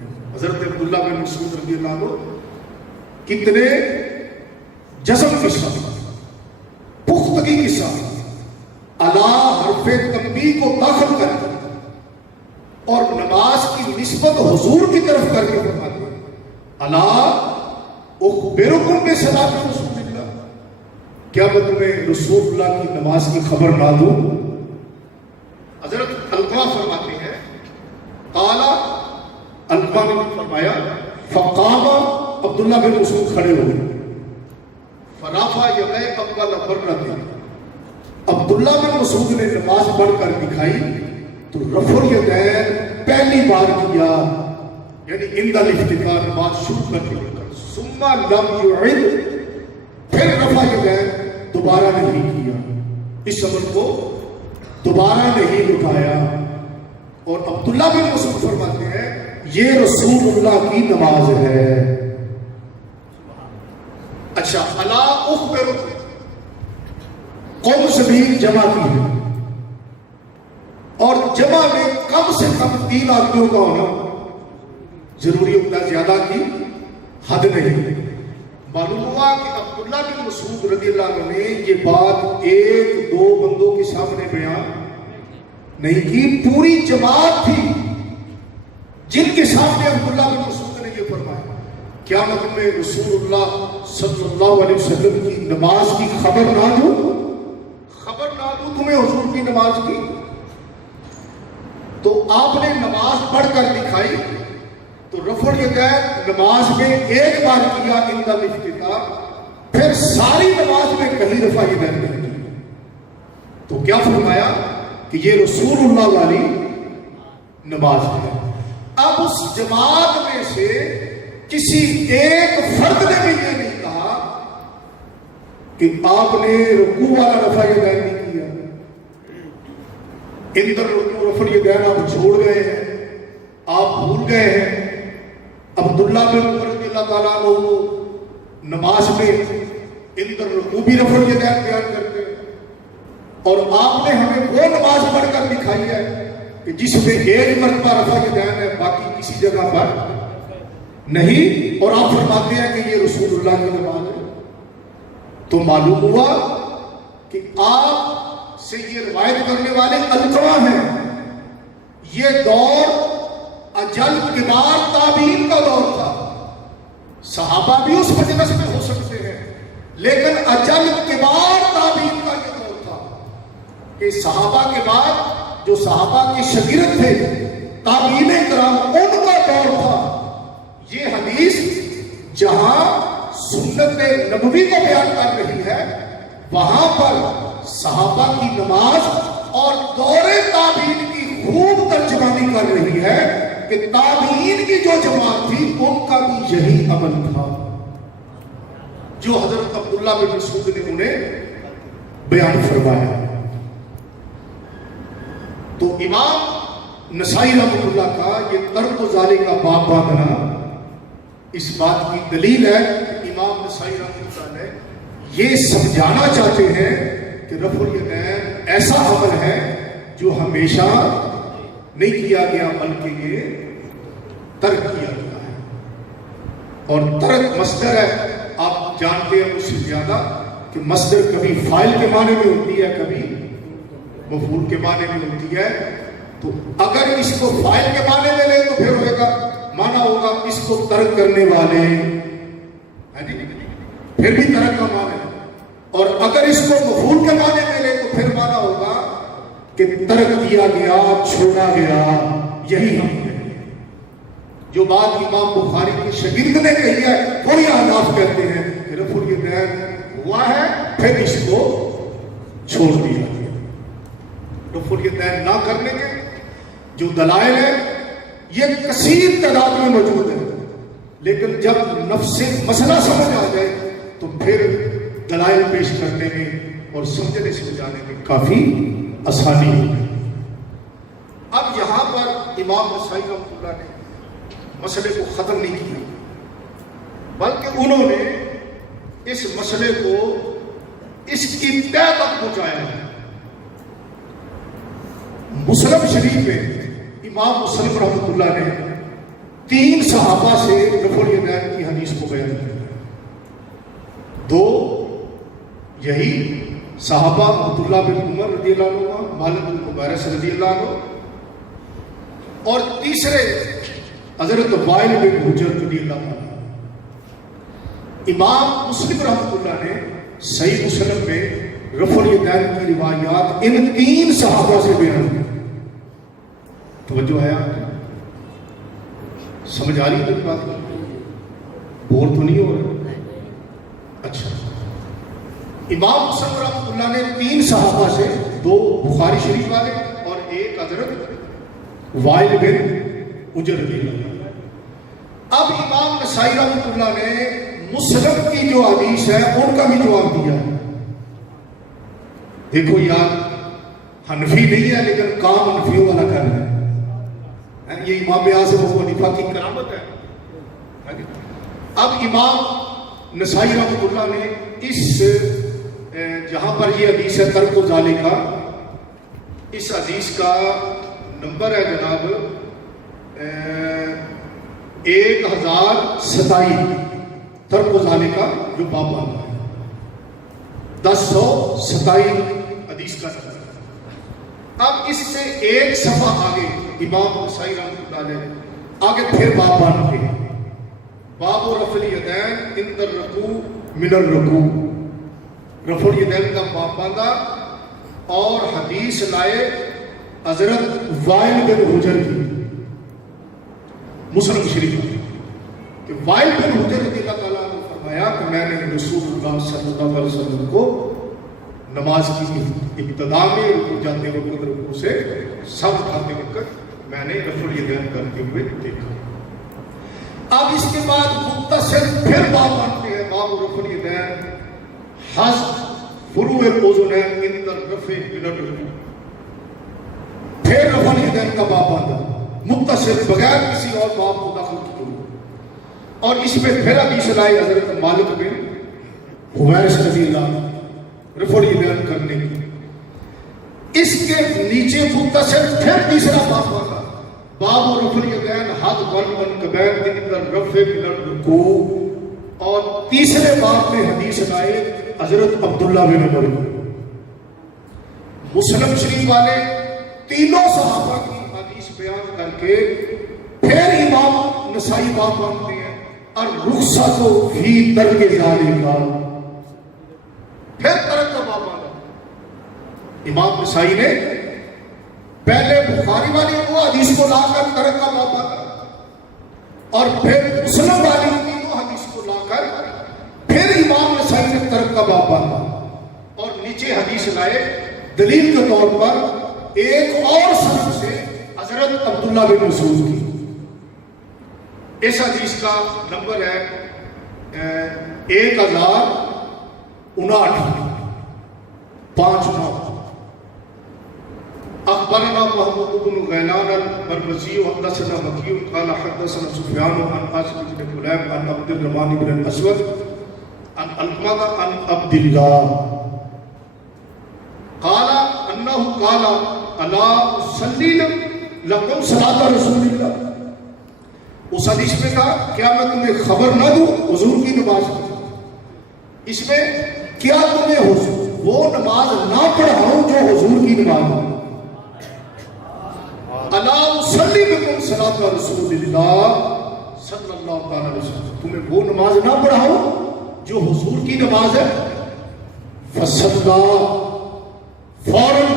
حضرت عبداللہ بن مسعود رضی اللہ عنہ کتنے جزم کے ساتھ، پختگی کے ساتھ الا حرف تنبیہ کو داخل کر کے اور نماز کی نسبت حضور کی طرف کر کے فرماتے ہیں الا اخبرکم بصلاۃ رسول اللہ، کیا میں تمہیں رسول اللہ کی نماز کی خبر نہ دوں؟ حضرت علقمہ فرماتے ہیں قال علقمہ نے فرمایا فقام عبداللہ بن مسعود کھڑے ہوئے فرافع یدیہ اول مرۃ، عبداللہ بن مسعود نے نماز پڑھ کر دکھائی تو رفع الیدین پہلی بار کیا، یعنی عند الافتتاح نماز شروع کرنے کے بعد، ثم لم يعد، پھر رفع الیدین دوبارہ نہیں کیا، اس عمل کو دوبارہ نہیں اٹھایا۔ اور عبداللہ بن مسعود فرماتے ہیں یہ رسول اللہ کی نماز ہے۔ اچھا، الا اخبرکم، قوم ضمیر جمع کی ہے اور جمع میں کم سے کم 3 آدمیوں کا ہونا ضروری ہوتا ہے، زیادہ کی حد نہیں۔ معلوم ہوا کہ عبداللہ بن مسعود رضی اللہ عنہ نے یہ بات 1-2 بندوں کے سامنے بیان نہیں کی، پوری جماعت تھی جن کے سامنے عبداللہ بن مسعود نے یہ فرمایا کیا میں تمہیں رسول اللہ صلی اللہ علیہ وسلم کی نماز کی خبر نہ دوں؟ خبر نہ دوں تمہیں حضور کی نماز کی؟ تو آپ نے نماز پڑھ کر دکھائی تو رفع الیدین نماز میں ایک بار کیا عند الافتتاح، پھر ساری نماز میں کہیں رفع الیدین نہیں کی۔ تو کیا فرمایا کہ یہ رسول اللہ والی نماز ہے۔ اب اس جماعت میں سے کسی ایک فرد نے بھی یہ نہیں کہا کہ آپ نے رکوع والا رفع الیدین نہیں کیا، اندر رکوع رفع الیدین آپ چھوڑ گئے ہیں، آپ بھول گئے ہیں۔ عبداللہ بن عمر رضی اللہ تعالیٰ عنہ نماز میں اندر رکوع بھی رفع الیدین بیان کرتے ہیں، اور آپ نے ہمیں وہ نماز پڑھ کر دکھائی ہے کہ جس میں ایک مرتبہ رفع الیدین ہے، باقی کسی جگہ پر نہیں، اور آپ فرماتے ہیں کہ یہ رسول اللہ کی نماز ہے۔ تو معلوم ہوا کہ آپ سے یہ روایت کرنے والے علقمہ ہیں۔ یہ دور اجل کبار تابعین کا دور تھا، صحابہ بھی اس مجلس میں ہو سکتے ہیں، لیکن اجل کبار تابعین کا یہ دور تھا کہ صحابہ کے بعد جو صحابہ کے شاگرد تھے تابعین کرام، ان کا دور تھا۔ یہ حدیث جہاں سنت نبوی کو بیان کر رہی ہے، وہاں پر صحابہ کی نماز اور دور تابعین کی خوب ترجمانی کر رہی ہے کہ تابعین کی جو جماعت تھی ان کا بھی یہی عمل تھا جو حضرت عبداللہ بن مسعود نے انہیں بیان فرمایا۔ تو امام نسائی رحمۃ اللہ کا یہ ترک ذالک کا باب باندھنا اس بات کی دلیل ہے کہ امام نسائی رحمۃ اللہ نے یہ سمجھانا چاہتے ہیں کہ رفع الیدین ایسا عمل ہے جو ہمیشہ نہیں کیا گیا بلکہ یہ ترک کیا گیا ہے، اور ترک مصدر ہے، آپ جانتے ہیں مجھ سے زیادہ کہ مصدر کبھی فاعل کے معنی میں ہوتی ہے، کبھی مفعول کے معنی میں ہوتی ہے۔ تو اگر اس کو فاعل کے معنی میں لیں تو پھر ہوئے گا معنی ہوگا اس کو ترک کرنے والے، پھر بھی ترک کا معنی ہے، اور اگر اس کو مفعول کے معنی میں لیں تو پھر معنی ہوگا کہ ترک کیا گیا، چھوڑا گیا۔ یہی ہم کہتے ہیں، جو بات امام بخاری کے شاگرد نے کہی ہے وہی احناف کہتے ہیں کہ رفع الیدین ہوا ہے پھر اس کو چھوڑ دیا گیا۔ رفع الیدین نہ کرنے کے جو دلائل ہیں یہ کثیر تعداد میں موجود ہے، لیکن جب نفس مسئلہ سمجھ آ جائے تو پھر دلائل پیش کرنے میں اور سمجھنے سمجھانے میں کافی آسانی ہوگی۔ اب یہاں پر امام نسائی رحمۃ اللہ نے مسئلے کو ختم نہیں کیا، بلکہ انہوں نے اس مسئلے کو اس کی تہ تک پہنچایا ہے۔ مسلم شریف میں امام مسلم رحمۃ اللہ نے 3 صحابہ سے رفع الیدین کی حدیث کو بیان کیا ہے. 2 یہی صحابہ عبداللہ بن عمر رضی اللہ عنہ، مالک بن مبارک رضی اللہ عنہ، اور تیسرے حضرت وائل بن حجر رضی اللہ عنہ. امام مسلم رحمۃ اللہ نے صحیح مسلم میں رفع الیدین کی روایات ان 3 صحابہ سے بیان کی. توجہ ہے آپ کی؟ سمجھ آ رہی ہے بات؟ بور تو نہیں ہو رہا؟ اچھا. امام مسلم رحمۃ اللہ نے 3 صحابہ سے، 2 بخاری شریف والے اور 1 حضرت وائل بن حجر رضی اللہ عنہ. اب امام نسائی رحمۃ اللہ نے مسلم کی جو حدیث ہے ان کا بھی جواب دیا ہے. دیکھو یار، حنفی نہیں ہے لیکن کام حنفیوں والا کر رہا ہے. یہ امام اعظم ابو حنیفہ کی کرامت ہے. اب امام نسائی رحمۃ اللہ نے اس جہاں پر یہ حدیث ہے ترک و ذالک کا، اس حدیث کا نمبر ہے جناب 1027، ترک و ذالک کا جو باب بنا ہے 1027 حدیث کا نمبر. اب اس سے 1 صفحہ آگے امام نسائی رحمۃ اللہ نے آگے پھر باب باندھ کے باب رفع الیدین عند الرکوع من الرکوع، رفع الیدین کا باب باندھا اور حدیث لائے حضرت وائل بن حجر کی مسلم شریف میں کہ وائل بن حجر رضی اللہ تعالیٰ نے فرمایا کہ میں نے رسول اللہ صلی اللہ علیہ وسلم کو نماز کی ابتدا میں رکوع جاتے وقت، رکوع سے سر اٹھاتے وقت میں نے رفع الیدین کرتے ہوئے دیکھا. اب اس کے بعد مختصر پھر باب باندھتے ہیں باب رفع الیدین حذف فروع الاذنین عند الرفع من الرکوع. پھر رفع الیدین کا باب باندھا مختصر بغیر کسی اور باب کو داخل کیے، اور اس میں پھر حدیث لائے حضرت مالک بن حویرث رضی اللہ عنہ رفع الیدین کرنے کی. اس کے نیچے مختصر پھر تیسرا باب باندھا باب رفع الیدین حذف المنکبین عند الرفع من الرکوع، اور تیسرے باب میں حدیث لائے حضرت عبداللہ بن عمر. مسلم شریف والے تینوں صحابہ کی حدیث بیان کر کے پھر امام نسائی باب باندھتے ہیں الرخصۃ فی ترک ذالک، پھر ترک کا باب باندھا. امام نسائی نے پہلے بخاری والی وہ حدیث کو لا کر ترک کا باب باندھا اور پھر مسلم والی تینوں حدیث کو لا کر پھر امام نسائی نے ترک کا باب باندھا، اور نیچے حدیث لائے دلیل کے طور پر ایک اور سند سے حضرت عبداللہ بن مسعود کی. اس حدیث کا نمبر ہے 1059. اخبرنا محمود بن غیلان المروزی وحدثنا مکی قال حدثنا سفیان عن عاصم بن کلیب عن عبد الرحمن بن الاسود عن علقمہ عن عبد اللہ قال انه قال الا اصلی لکم صلاۃ رسول اللہ. اس حدیث میں کہا کیا میں تمہیں خبر نہ دوں حضور کی نماز کی؟ اس میں کیا تمہیں وہ نماز نہ پڑھاؤں جو حضور کی نماز ہے؟ الا اصلی لکم صلاۃ رسول اللہ صلی اللہ علیہ وسلم، تمہیں وہ نماز نہ پڑھاؤں جو حضور کی نماز ہے؟ فصلا، فوراً.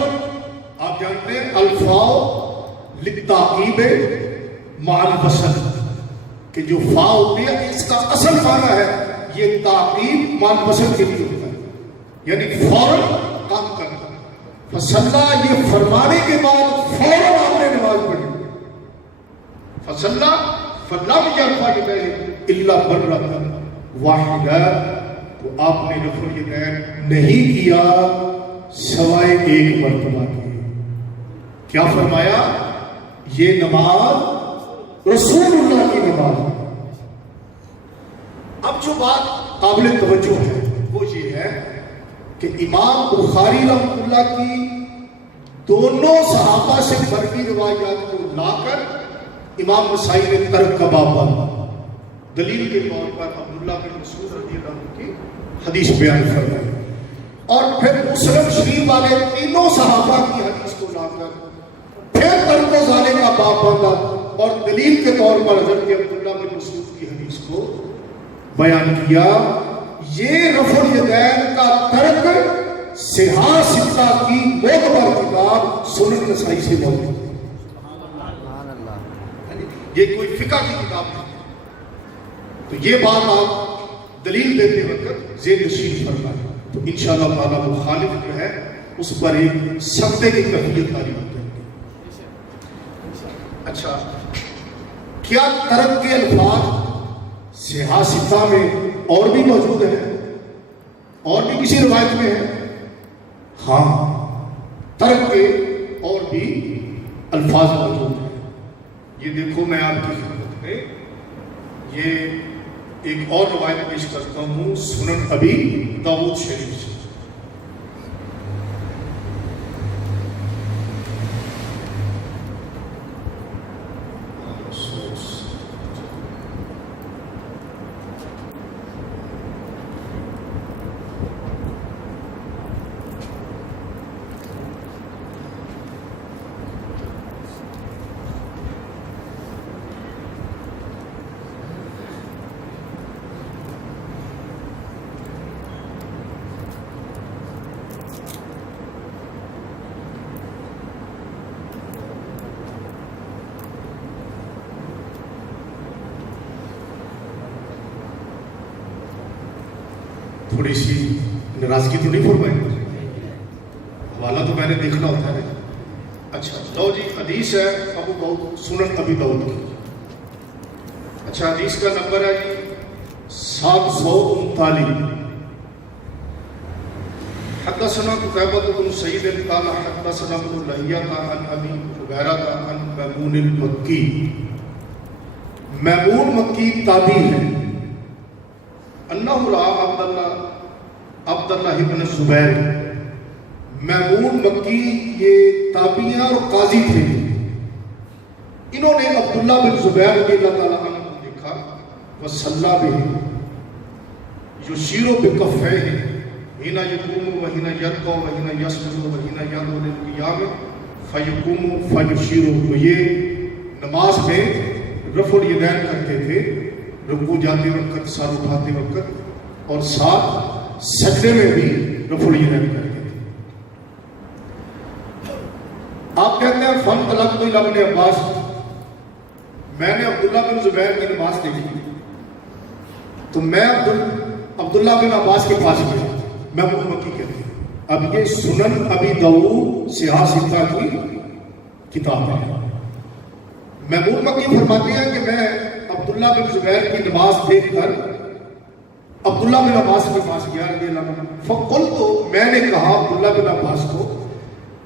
آپ جانتے ہیں الفاء للتعقیب مع البصر کہ جو فا ہوتی ہے اس کا اصل معنی ہے یہ تعقیب مع البصر کے لیے ہوتا ہے، یعنی فوراً کام کرنا. فصلا یہ فرمانے کے بعد فوراً آپ نے نماز پڑھی. فصلا فلم یرفع یدیہ الا مرۃ واحدہ، تو آپ نے رفع الیدین نہیں کیا سوائے ایک مرتبہ کی. کیا فرمایا؟ یہ نماز رسول اللہ کی نماز ہے. اب جو بات قابل توجہ ہے وہ یہ ہے کہ امام بخاری رحمۃ اللہ کی دونوں صحابہ سے مروی روایات کو لا کر امام نسائی نے ترک کا باب باندھا، دلیل کے طور پر عبداللہ بن مسعود رضی اللہ عنہ کی حدیث بیان فرمائی، اور پھر مسلم شریف والے تینوں صحابہ کی حدیث کو لا کر پھر ترک و ظالم کا باب باندھا، اور دلیل کے طور پر حضرت عبداللہ بن مسعود کی حدیث کو بیان کیا۔ یہ رفع الیدین کا ترک صحاح ستہ کی معتبر کتاب سنن نسائی سے موجود ہے، یہ کوئی فقہ کی کتاب نہیں ہے۔ تو یہ بات آپ دلیل دیتے وقت ذہن نشین فرمائیں، تو انشاءاللہ تعالیٰ مخالف جو ہے اس پر ایک سبتے کی کیفیت تعلیم کریں گے۔ اچھا، کیا ترک کے الفاظ صحاح ستہ میں اور بھی موجود ہیں، اور بھی کسی روایت میں ہے؟ ہاں، ترک کے اور بھی الفاظ موجود ہیں۔ یہ دیکھو میں آپ کی خدمت میں یہ ایک اور روایت پیش کرتا ہوں سنن ابی داؤد شریف سے۔ تھوڑی سی ناراضگی تو نہیں فرمائیں، حوالہ تو میں نے دیکھنا ہوتا ہے۔ اچھا لو جی، حدیث ہے ابو داؤد، سنن ابی داؤد کی۔ اچھا، حدیث کا نمبر ہے جی 739۔ حدثنا قتيبة بن سعيد قال حدثنا ابن لهيعة عن ابي هريرة عن ميمون المكي، میمون مکی تابعی ہے، انہ رأى عبداللہ ابن زبیر۔ میمون مکی یہ تابعیاں اور قاضی تھے، انہوں نے عبداللہ بن زبیر رضی اللہ تعالیٰ عنہ کو دیکھا، وصلی بہ یشیر بکفیہ حین یقوم وحین یرکع وحین یسجد وحین یدعو للقیام فیقوم فیشیر۔ تو یہ نماز میں رفع الیدین کرتے تھے، رکوع جاتے وقت، سر اٹھاتے وقت، اور ساتھ سجدے میں بھی رفع الیدین کرتے تھے۔ آپ کہتے ہیں فن طلبت الی ابن عباس، میں نے عبداللہ بن زبیر کی نماز دیکھی تو میں عبداللہ بن عباس کے پاس گیا، میمون مکی کہتے ہیں۔ اب یہ سنن ابی داؤد صحاح ستہ کی کتاب ہے۔ میمون مکی فرماتے ہیں کہ میں عبداللہ بن زبیر کی نماز دیکھ کر عبداللہ بن عباس کے پاس گیا رضی اللہ عنہ، فقلت، میں نے کہا عبداللہ بن عباس کو،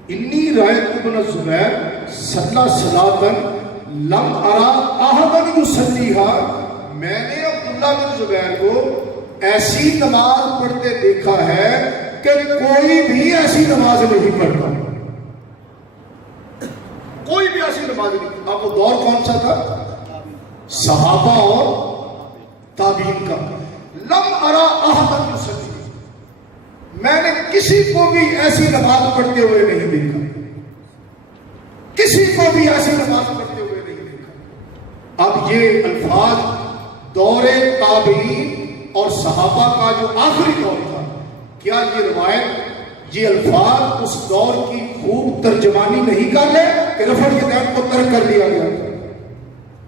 انی رأیت ابن زبیر صلی صلاۃ لم ارا احدا یصلیھا، میں نے عبداللہ بن زبیر کو ایسی نماز پڑھتے دیکھا ہے کہ کوئی بھی ایسی نماز نہیں پڑھتا، کوئی بھی ایسی نماز نہیں۔ اب وہ دور کون سا تھا؟ صحابہ اور تابعین کا۔ لم ارا احدا یصلی، میں نے کسی کو بھی ایسی نماز پڑھتے ہوئے نہیں دیکھا، کسی کو بھی ایسی نماز پڑھتے ہوئے نہیں دیکھا۔ اب یہ الفاظ دور تابعین اور صحابہ کا جو آخری دور تھا، کیا یہ روایت، یہ الفاظ اس دور کی خوب ترجمانی نہیں کر رہے کہ رفع الیدین کو ترک کر دیا گیا،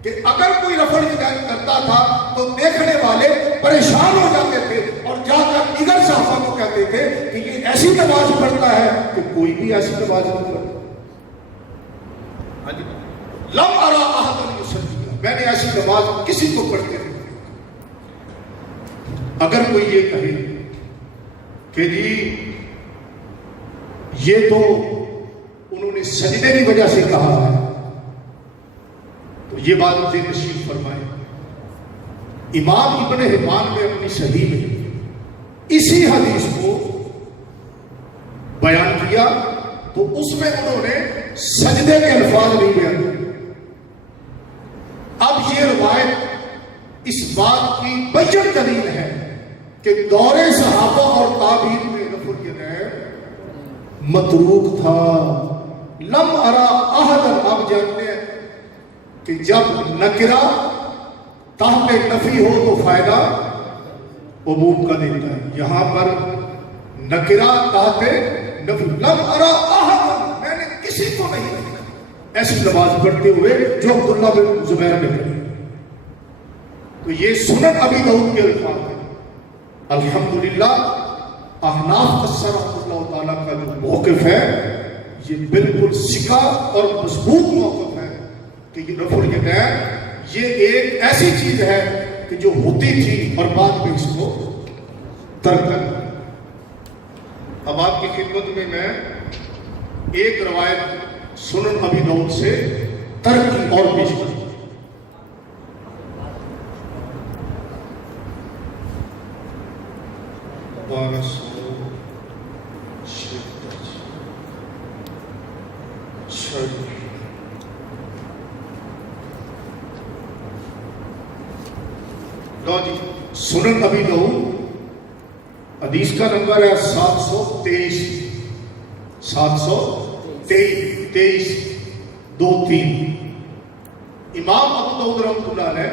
کہ اگر کوئی رفع الیدین کرتا تھا تو دیکھنے والے پریشان ہو جاتے تھے اور جا کر دیگر صحابہ کو کہتے تھے کہ یہ ایسی نماز پڑھتا ہے کہ کوئی بھی ایسی نماز نہیں پڑھتا۔ لم ارا احدا یصلی، میں نے ایسی نماز کسی کو پڑھتے نہیں۔ اگر کوئی یہ کہے کہ جی یہ تو انہوں نے سجدے کی وجہ سے کہا ہے، تو یہ بات ذہن نشین فرمائے۔ امام ابن حبان نے اپنی صحیح میں اسی حدیث کو بیان کیا تو اس میں انہوں نے سجدے کے الفاظ نہیں بیان کیے، یہ روایت اس بات کی بیان دلیل ہے کہ دور صحابہ اور تابعین میں رفع الیدین متروک تھا. لم ارا احد، آپ جانتے ہیں کہ جب نکرہ تحت نفی ہو تو فائدہ عموم کا دیتا ہے. یہاں پر نکرہ تحت نفی، لم ارا احد، میں نے کسی کو نہیں دیکھا ایسی نماز پڑھتے ہوئے جو عبداللہ بن زبیر نے پڑھی. تو یہ سنن ابی داؤد کے الفاظ ہیں. الحمدللہ احناف قصہ رحمۃ اللہ تعالیٰ کا جو موقف ہے یہ بالکل سکا اور مضبوط موقف ہے کہ یہ رفع الیدین یہ ایک ایسی چیز ہے کہ جو ہوتی تھی اور بعد میں اس کو ترک کر. اب آپ کی خدمت میں ایک روایت سنن ابی داؤد سے ترک کی اور پیش کروں. 1200 لو جی سنن ابی داؤد حدیث کا نمبر ہے 723 امام ابو داؤد رحمۃ اللہ علیہ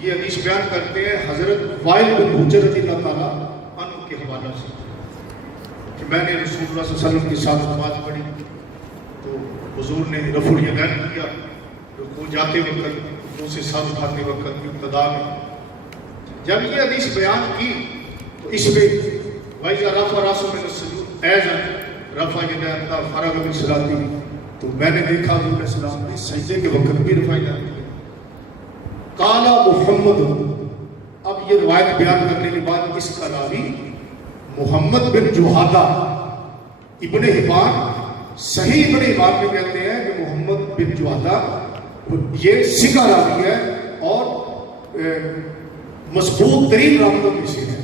یہ حدیث بیان کرتے ہیں حضرت وائل بن حجر رضی اللہ تعالیٰ عنہ کے حوالہ سے کہ میں نے رسول اللہ صلی اللہ علیہ وسلم کے ساتھ نماز پڑھی تو حضور نے رفع الیدین کیا. رکوع جاتے وقت، رکوع سے سر اٹھاتے وقت ابتدا میں. جب یہ حدیث بیان کی تو اس میں وَإِذَا رَفَعَ رَأْسَهُ مِنَ السُّجُودِ أَيْضًا رَفَعَ يَدَيْهِ حَتَّى فَرَغَ مِنْ صَلَاتِهِ. تو میں نے دیکھا حضور علیہ السلام نے سجدے کے وقت بھی رفع الیدین کیا. قال محمد، اب یہ روایت بیان کرنے کے بعد اس کا راوی محمد بن جوہادہ ابن حبان صحیح ابن حبان میں کہتے ہیں کہ محمد بن جوہادہ یہ ثقہ راوی ہے اور مضبوط ترین راویوں میں سے ہے.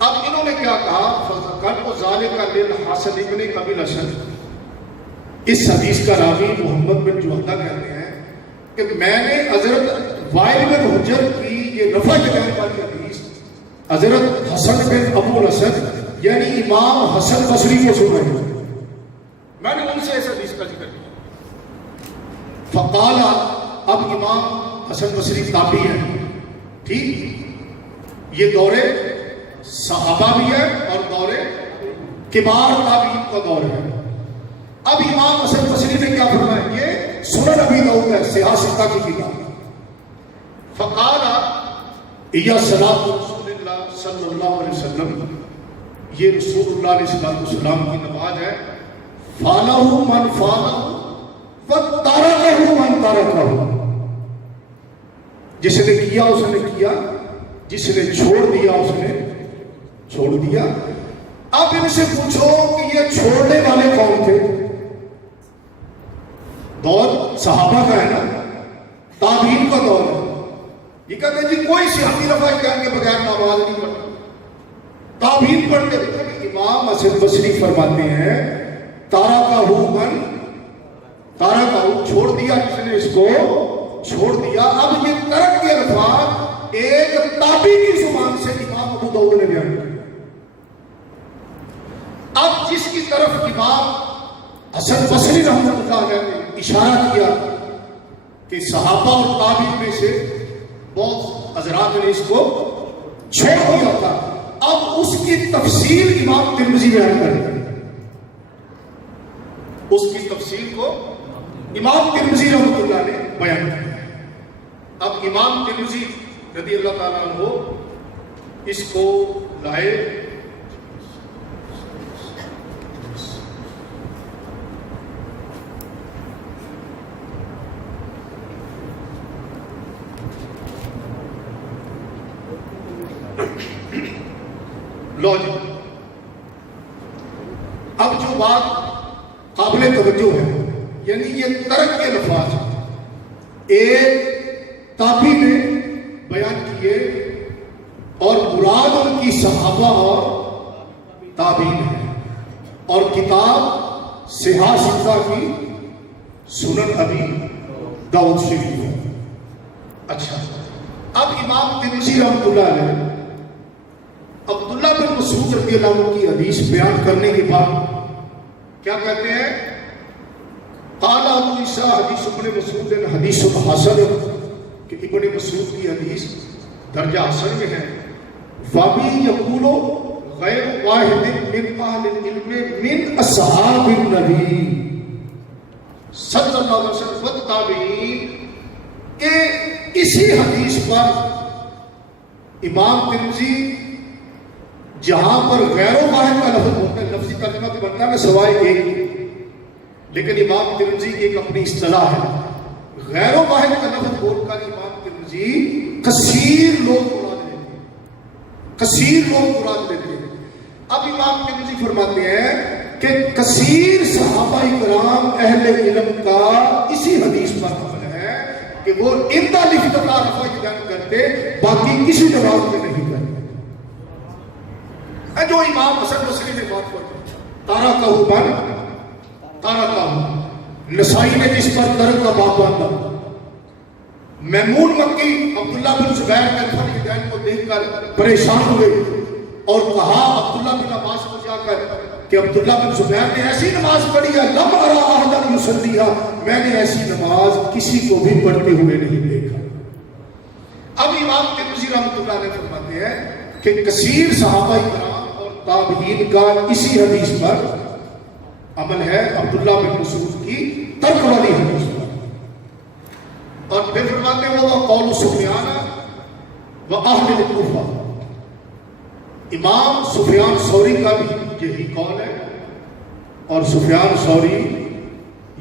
اب انہوں نے کیا کہا فَذَكَرْتُ ذَلِكَ لِلْحَسَنِ بْنِ أَبِي الْحَسَنِ. اس حدیث کا راوی محمد بن جوہادہ کہتے ہیں کہ میں نے حضرت وائل بن حجر کی یہ رفع الیدین والی حدیث حضرت حسن بن ابو الحسن یعنی امام حسن بصری کو سن رہے ہیں. میں نے ان سے اس حدیث کا ذکر کیا. فقال، اب امام حسن بصری تابعی ہے، ٹھیک، یہ دور صحابہ بھی ہے اور دور کبار تابعین کا دور ہے. اب امام حسن بصری نے کیا فرمایا، یہ سنن ابی داؤد ہے، سیاہ ستہ کی کتاب. فقال یا صلاۃ رسول اللہ صلی اللہ علیہ وسلم، یہ رسول اللہ علیہ السلام کی نماز ہے. فَعَلَهُ مَنْ فَعَلَهُ وَتَرَكَهُ مَنْ تَرَكَهُ. جس نے کیا اس نے کیا، جس نے چھوڑ دیا اس نے چھوڑ دیا. اب ان سے پوچھو کہ یہ چھوڑنے والے کون تھے؟ دور صحابہ کا ہے نا، تابعین کا دور ہے. یہ کہتے ہیں جی کوئی صحابی رفع الیدین کے بغیر نماز نہیں پڑھتا، تابعین پڑھتے تھے. امام حسن بصری فرماتے ہیں تارکہ من تارکہ، چھوڑ دیا جس نے اس کو چھوڑ دیا. اب یہ ترک کے الفاظ ایک تابعی کی زبان سے امام ابو داؤد نے بیان کیا. اب جس کی طرف امام حسن بصری رحمۃ اللہ علیہ نے اشارہ کیا کہ صحابہ اور تابعین میں سے بہت حضرات نے اس کو چھوڑ دیا تھا، اب اس کی تفصیل امام ترمذی بیان کرتے ہیں. اس کی تفصیل کو امام ترمذی رحمۃ اللہ نے بیان کیا. اب امام ترمذی رضی اللہ تعالیٰ عنہ اس کو لائے لو جی. اب جو بات قابل توجہ ہے، یعنی یہ ترک کے لفظ ایک تابعی نے بیان کیے اور مراد ان کی صحابہ اور تابعین ہے، اور کتاب سیاہ ستہ کی سنن ابی داؤد شریف ہے. اچھا اب امام ترمذی رحمۃ اللہ علیہ عبداللہ بن مسعود رضی اللہ عنہ کی حدیث بیان کرنے کے بعد کیا کہتے ہیں؟ قال ابو عیسیٰ حدیث ابن مسعود حدیث حسن، کہ ابن مسعود کی حدیث درجہ حسن میں ہے. وابی یقول غیر واحد من اہل العلم من اصحاب النبی صلی اللہ علیہ وسلم والتابعین، کہ اسی حدیث پر امام ترمذی جہاں پر غیر و واحد کا لفظ ہوتا ہے، لفظی ترجمہ تو بنتا ہے سوائے ایک، لیکن امام ترمذی کی ایک اپنی اصطلاح ہے. غیر و واحد کا لفظ بول کر امام ترمذی کثیر لوگ مراد لیتے ہیں، کثیر لوگ مراد لیتے ہیں. اب امام ترمذی فرماتے ہیں کہ کثیر صحابہ کرام اہل علم کا اسی حدیث پر عمل ہے کہ وہ اتنا لفتہ رفع بیان کرتے، باقی کسی نماز میں نہیں کرتے. جو امام حسن بصری نے بات پر تارا کہو بن تارا کہو، نسائی نے جس پر ترک کا باب باندھا، میمون مکی عبداللہ بن زبیر کے والدین کو دیکھ کر پریشان ہوئے اور کہا عبداللہ بن عباس کو جا کر کہ عبداللہ بن زبیر نے ایسی نماز پڑھی ہے لم ارى احدا یصلیھا، میں نے ایسی نماز کسی کو بھی پڑھتے ہوئے نہیں دیکھا. اب امام ترمذی رحمۃ اللہ علیہ فرماتے ہیں کہ کثیر صحابہ کرام تابعین کا اسی حدیث پر عمل ہے، عبداللہ بن مسعود کی ترک والی حدیث پر. اور پھر فرماتے ہیں وہ قول سفیان و اہل الکوفہ، امام سفیان ثوری کا بھی یہی قول ہے. اور سفیان ثوری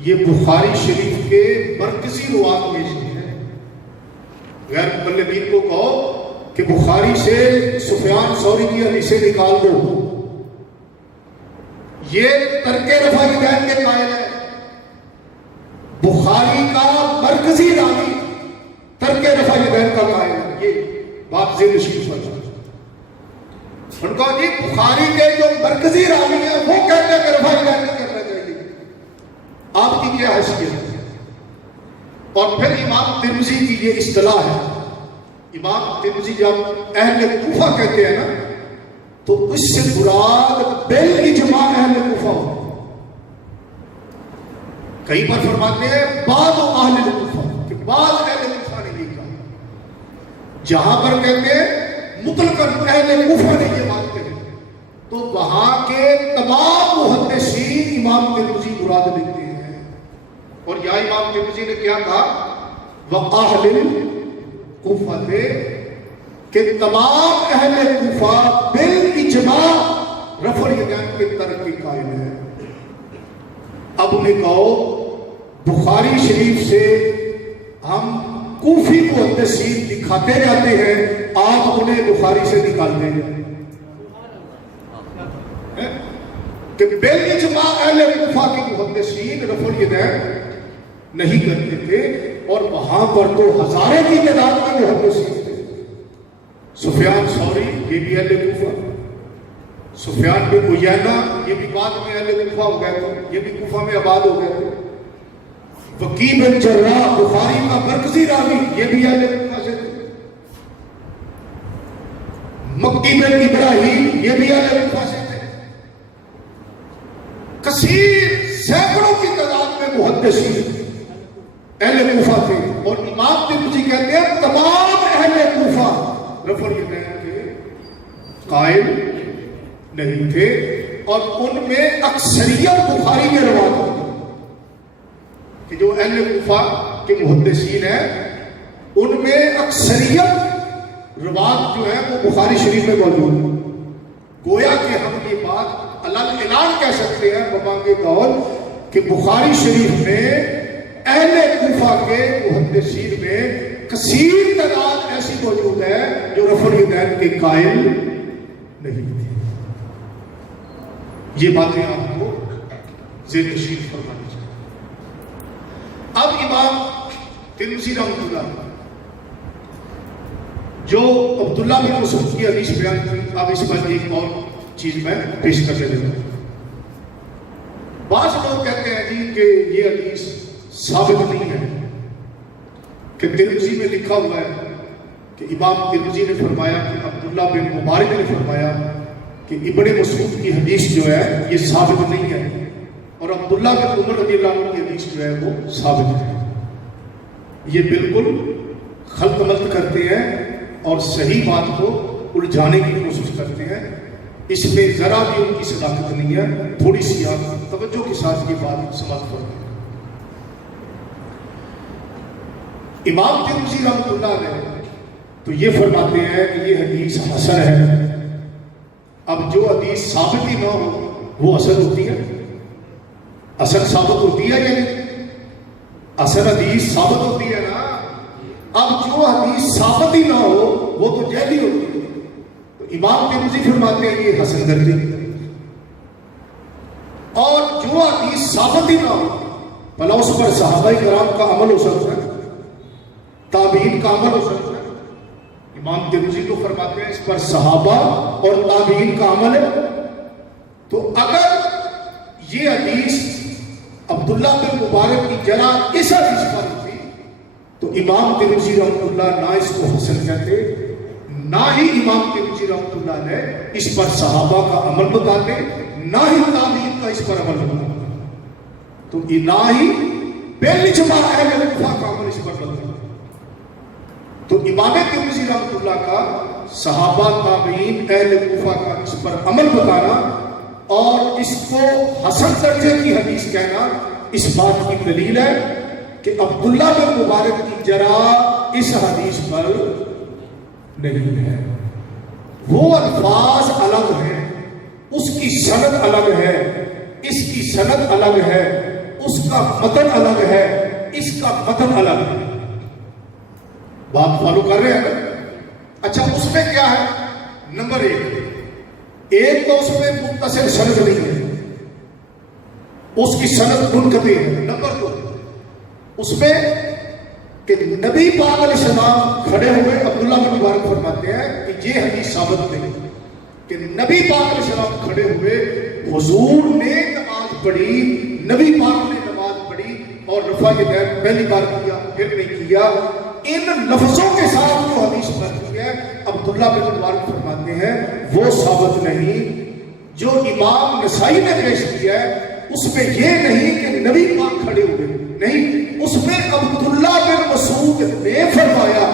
یہ بخاری شریف کے مرکزی روات میں سے ہے. غیر مقلدین کو کہو کہ بخاری سے سفیان ثوری کی حدیثیں نکال دو، یہ ترک رفع یدین کے قائل ہے. بخاری کا مرکزی راوی ترک رفع یدین کا قائل ہے. یہ بات ذہن نشین فرمائیں. ان کو جی بخاری کے جو مرکزی راوی ہیں وہ کہتے ہیں کہ رفع یدین نہیں کرنا چاہیے، آپ کی کیا حیثیت ہے؟ اور پھر امام ترمذی کی یہ اصطلاح ہے. امام ترمذی جب اہل کوفہ کہتے ہیں نا تو اس سے مراد بالاجماع اہل کوفہ ہو. کہیں پر فرماتے ہیں بعض اہل کوفہ، کہ بعض اہل کوفہ نے یہ کہا. جہاں پر کہتے ہیں مطلق اہل کوفہ نے یہ بات کہی تو وہاں کے تمام محدثین امام ترمذی مراد لیتے ہیں. اور یہاں امام ترمذی نے کیا کہا؟ وَأَهْلِ کوفہ تھے کہ تمام اہل کوفہ بالاجماع رفع یدین کے ترک کے قائل ہے. اب انہیں کہو بخاری شریف سے ہم کوفی محدثین دکھاتے جاتے ہیں، آپ انہیں بخاری سے نکال دیں کہ بالاجماع اہل کوفہ کے محدثین رفع یدین نہیں کرتے تھے. اور وہاں پر تو ہزاروں کی تعداد میں محدثین تھے. سفیان ثوری یہ بھی اہل کوفہ، سفیان بن عیینہ یہ بھی بعد میں اہل کوفہ ہو گئے تھے، یہ بھی کوفہ میں آباد ہو گئے تھے. وکیع بن جراح بخاری کا مرکزی راوی یہ بھی اہل کوفہ سے تھے. مکی بن ابراہیم یہ بھی اہل کوفہ سے تھے. کثیر سینکڑوں کی تعداد میں محدثین اہل کوفہ تھے. اور امام ترمذی کہتے ہیں تمام اہل کوفہ رفع یدین کے قائل نہیں تھے. اور ان میں اکثریت بخاری کے روایت ہوتی کہ جو اہل کوفہ کے محدثین ہیں ان میں اکثریت روایت جو ہے وہ بخاری شریف میں موجود ہے. گویا کہ ہم یہ بات اعلان کہہ سکتے ہیں بمانگے قول کہ بخاری شریف میں اہل کوفہ کے محدثین میں کثیر تعداد ایسی موجود ہے جو رفع یدین کے قائل نہیں تھے. یہ باتیں آپ کو ذہن نشین فرمانی چاہیے. اب امام ترمذی رحمۃ اللہ جو عبداللہ بن مسعود کی حدیث بیان کی، اب اس پر ایک اور چیز میں پیش کر دیتا ہوں. بعض لوگ کہتے ہیں جی کہ یہ حدیث ثابت نہیں ہے. کہ ترمذی میں لکھا ہوا ہے کہ امام ترمذی نے فرمایا کہ عبداللہ بن مبارک نے فرمایا کہ ابن مسعود کی حدیث جو ہے یہ ثابت نہیں ہے، اور عبداللہ بن عمر رضی اللہ عنہ کی حدیث جو ہے وہ ثابت ہے۔ یہ بالکل خلط ملط کرتے ہیں اور صحیح بات کو الجھانے کی کوشش کرتے ہیں، اس میں ذرا بھی ان کی صداقت نہیں ہے۔ تھوڑی سی آپ توجہ کے ساتھ یہ بات سماعت فرمائیں۔ امام ترمذی رحمۃ اللہ علیہ تو یہ فرماتے ہیں کہ یہ حدیث حسن ہے۔ اب جو حدیث ثابت ہی نہ ہو وہ حسن ہوتی ہے؟ حسن ثابت ہوتی ہے یا نہیں؟ حسن حدیث ثابت ہوتی ہے نا۔ اب جو حدیث ثابت ہی نہ ہو وہ تو جعلی ہوتی ہے۔ تو امام ترمذی فرماتے ہیں یہ حسن درجے کی حدیث، اور جو حدیث ثابت ہی نہ ہو بھلا اس پر صحابہ کرام کا عمل ہو سکتا ہے، تابعین کا عمل ہو سکتا ہے؟ امام ترمذی تو فرماتے ہیں اس پر صحابہ اور تابعین کا عمل ہے۔ تو اگر یہ حدیث عبداللہ بن مبارک کی جرح اس حدیث پر ہوتی تو امام ترمذی رحمۃ اللہ نہ اس کو حسن کہتے، نہ ہی امام ترمذی رحمۃ اللہ نے اس پر صحابہ کا عمل بتاتے، نہ ہی تابعین کا اس پر عمل بتاتے، تو نہ ہی بالاجماع اہل کوفہ کا عمل اس پر بتاتے۔ تو امام ترمذی رحمۃ اللہ کا صحابہ تابعین اہل کوفہ کا اس پر عمل بتانا اور اس کو حسن درجے کی حدیث کہنا اس بات کی دلیل ہے کہ عبداللہ بن مبارک کی جرح اس حدیث پر نہیں ہے۔ وہ الفاظ الگ ہیں، اس کی سند الگ ہے، اس کی سند الگ ہے، اس کا متن الگ ہے، اس کا متن الگ ہے۔ بات فالو کر رہے ہیں؟ اچھا اس میں کیا ہے؟ نمبر ایک تو اس میں متصل سند نہیں ہے، اس کی سند منقطع ہے۔ نمبر دو اس میں کہ نبی پاک علیہ السلام کھڑے ہوئے، عبداللہ بن مبارک فرماتے ہیں کہ یہ حدیث ثابت نہیں کہ نبی پاک علیہ السلام کھڑے ہوئے، حضور نے نماز پڑھی، نبی پاک نے نماز پڑھی اور رفع یدین پہلی بار کیا پھر نہیں کیا۔ ان لفظوں کے ساتھ جو حدیث بنتی ہے عبداللہ بن مبارک فرماتے ہیں وہ ثابت نہیں۔ جو امام نسائی نے پیش کیا ہے اس میں یہ نہیں کہ نبی پاک کھڑے ہوئے، نہیں، اس میں عبداللہ بن مسعود نے فرمایا،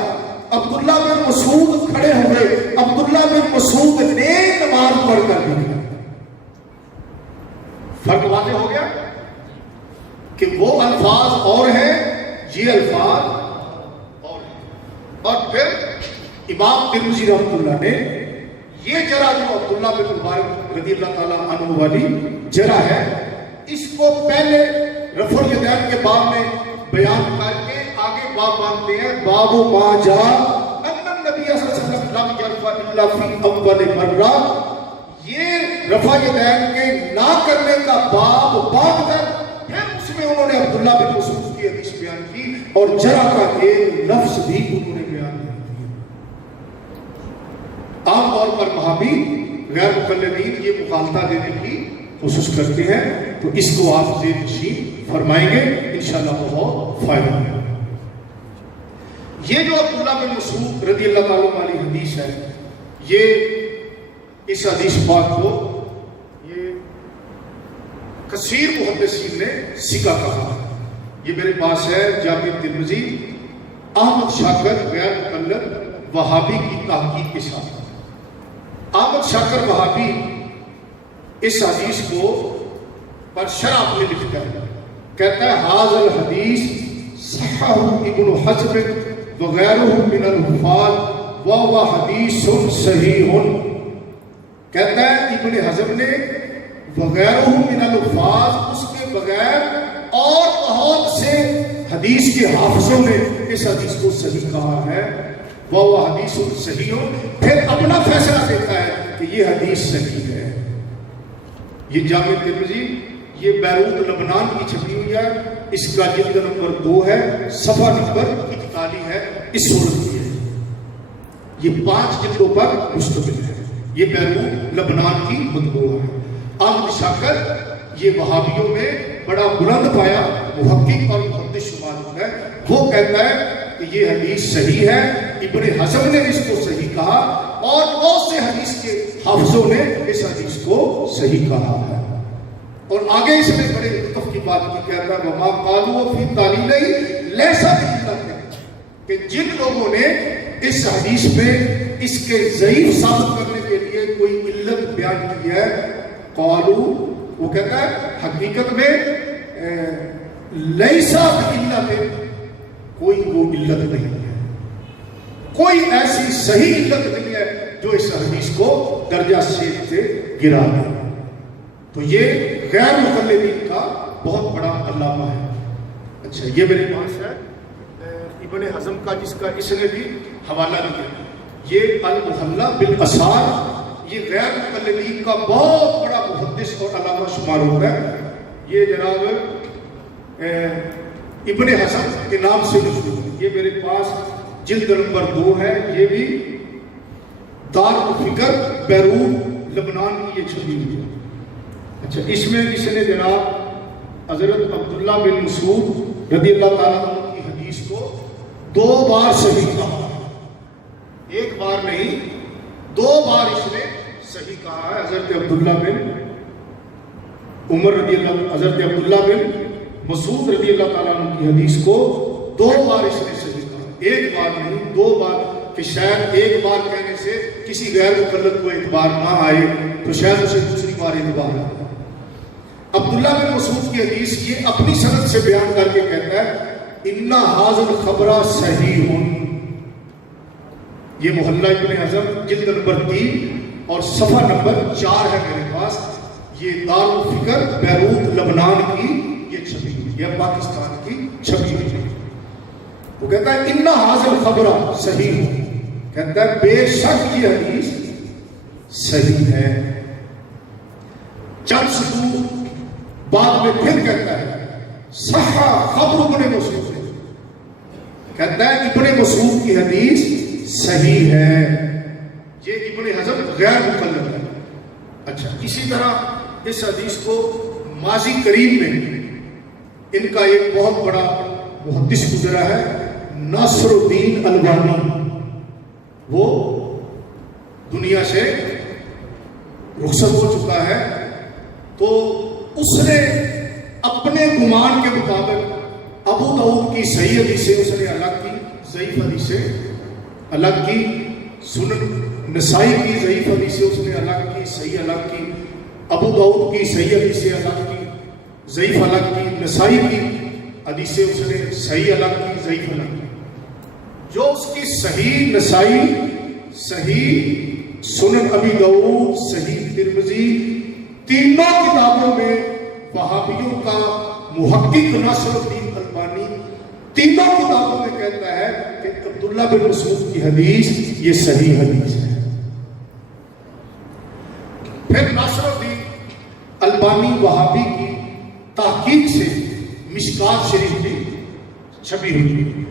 عبداللہ بن مسعود کھڑے ہوئے، عبداللہ بن مسعود نے نماز پڑھ کر دی۔ فرق واضح ہو گیا کہ وہ الفاظ اور ہیں، یہ الفاظ اور ہیں۔ اور پھر امام ترمذی رحمۃ اللہ نے یہ جرح جو عبداللہ بن مبارک رضی اللہ تعالیٰ عنہ والی جرح ہے، اس کو پہلے رفع الیدین کے باب میں بیان کر کے آگے باب باندھتے ہیں، باب ما جاء ان النبی صلی اللہ علیہ وسلم لم یرفع الا فی اول مرہ۔ یہ رفع الیدین کے نہ کرنے کا باب باندھ کر پھر اس میں انہوں نے عبداللہ بن مسعود کی حدیث بیان کی اور جرح کا ایک لفظ بھی انہوں نے بیان کیا۔ عام طور پر وہابی غیر مقلدین یہ مغالطہ دینے کی کوشش کرتے ہیں، تو اس کو آپ ذہن نشین فرمائیں گے انشاءاللہ بہت فائدہ ہے۔ یہ جو عبداللہ بن مسعود رضی اللہ تعالیٰ والی حدیث ہے، یہ اس حدیث پاک کو یہ کثیر محدثین نے سکہ کہا ہے۔ یہ میرے پاس ہے جامع ترمذی، احمد شاکر غیر مقلد وہابی کی تحقیق کے ساتھ۔ احمد شاکر وہابی اس حدیث کو پر شرح اپنے لکھتا ہے، کہتا ہے حاذا الحدیث صححہ ابن حزم وغیرہ من الحفاظ وہو حدیث صحیح۔ کہتا ہے ابن حزم نے وغیرہ من الحفاظ، اس کے بغیر اور بہت سے حدیث کے حافظوں نے اس حدیث کو صحیح کہا ہے، وہو حدیث صحیح۔ پھر اپنا فیصلہ دیتا ہے کہ یہ حدیث صحیح ہے۔ یہ جامع ترمذی یہ بیروت لبنان کی چھپی ہوئی ہے، اس کا جلد نمبر 2 ہے، صفحہ نمبر 41 ہے، اس صورت کی ہے۔ یہ 5 جلدوں پر مشتمل ہے، یہ بیروت لبنان کی مطبوع ہے۔ احمد شاکر یہ وہابیوں میں بڑا بلند پایا محقق اور محدث شمار ہوتا ہے۔ وہ کہتا ہے کہ یہ حدیث صحیح ہے، ابن حزم نے اس کو صحیح کہا، اور بہت سے حدیث کے حافظوں نے اس حدیث کو صحیح کہا ہے۔ اور آگے اس نے بڑے لطف کی بات کی، کہتا ہے وما قالوا فی تعلیلہ لیس بعلت، کہ جن لوگوں نے اس حدیث میں اس کے ضعیف ثابت کرنے کے لیے کوئی علت بیان کی ہے، قالوا، وہ کہتا ہے حقیقت میں لیس بعلت، کوئی وہ علت نہیں ہے، کوئی ایسی صحیح علت نہیں ہے جو اس حدیث کو درجہ شیخ سے گرا ہے۔ تو یہ غیر مقلدین کا بہت بڑا علامہ ہے۔ اچھا، یہ میرے پاس ہے ابن حزم کا، جس کا اس نے بھی حوالہ دیا، یہ المحلہ بالآثار، یہ غیر مقلدین کا بہت بڑا محدث اور علامہ شمار ہوتا ہے۔ یہ جناب ابن حزم کے نام سے مشہور ہے۔ یہ میرے پاس جلد نمبر 2 ہے، یہ بھی دار الفکر بیروت لبنان کی یہ چھپی ہوئی ہے۔ اچھا، اس میں اس نے جناب حضرت عبداللہ بن مسعود رضی اللہ تعالیٰ عنہ کی حدیث کو 2 بار صحیح کہا، ایک بار نہیں 2 بار اس نے صحیح کہا ہے۔ حضرت عبداللہ بن عمر رضی اللہ، حضرت عبداللہ بن مسعود رضی اللہ تعالیٰ عنہ کی حدیث کو 2 بار اس نے صحیح کہا، ایک بار نہیں 2 بار، کہ شاید ایک بار کہنے سے کسی غیر مقلد کو اعتبار نہ آئے تو شاید اسے دوسری بار اعتبار آئے۔ عبداللہ بن مسعود کی حدیث یہ اپنی سند سے بیان کر کے کہتا ہے ان ھذا الخبر صحیح، یہ محلہ ابن حزم جلد نمبر 3 اور صفحہ نمبر 4 ہے میرے پاس، یہ دار الفکر بیروت لبنان کی یہ چھپی ہوئی، یہ پاکستان کی چھپی ہوئی ہے۔ وہ کہتا ہے ان ھذا الخبر صحیح، کہتا ہے بے شک یہ حدیث صحیح ہے۔ چند سطور بعد میں پھر کہتا ہے صح خبر ابن مسعود، کہتا ہے ابن مسعود کی حدیث صحیح ہے، یہ ابن حزم غیر مقلد ہے۔ اچھا، اسی طرح اس حدیث کو ماضی قریب میں ان کا ایک بہت بڑا محدث گزرا ہے ناصر الدین البانی، وہ دنیا سے رخصت ہو چکا ہے، تو اس نے اپنے گمان کے مطابق ابو داؤد کی صحیح حدیثیں اس نے الگ کی، ضعیف حدیثیں الگ کی، سنن نسائی کی ضعیف حدیثیں اس نے الگ کی، صحیح الگ کی، ابو داؤد کی صحیح حدیثیں الگ کی، ضعیف الگ کی، نسائی کی حدیثیں اس نے صحیح الگ کی، ضعیف الگ کی۔ جو اس کی صحیح نسائی، صحیح سنن ابی داؤد، صحیح ترمذی، تینوں کتابوں میں وہابیوں کا محقق ناصر الدین البانی تینوں کتابوں میں کہتا ہے کہ عبداللہ بن مسعود کی حدیث یہ صحیح حدیث ہے۔ پھر ناصر الدین البانی وہابی کی تحقیق سے مشکات شریف کی چھپی ہوئی،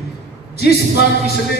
جس پر اس نے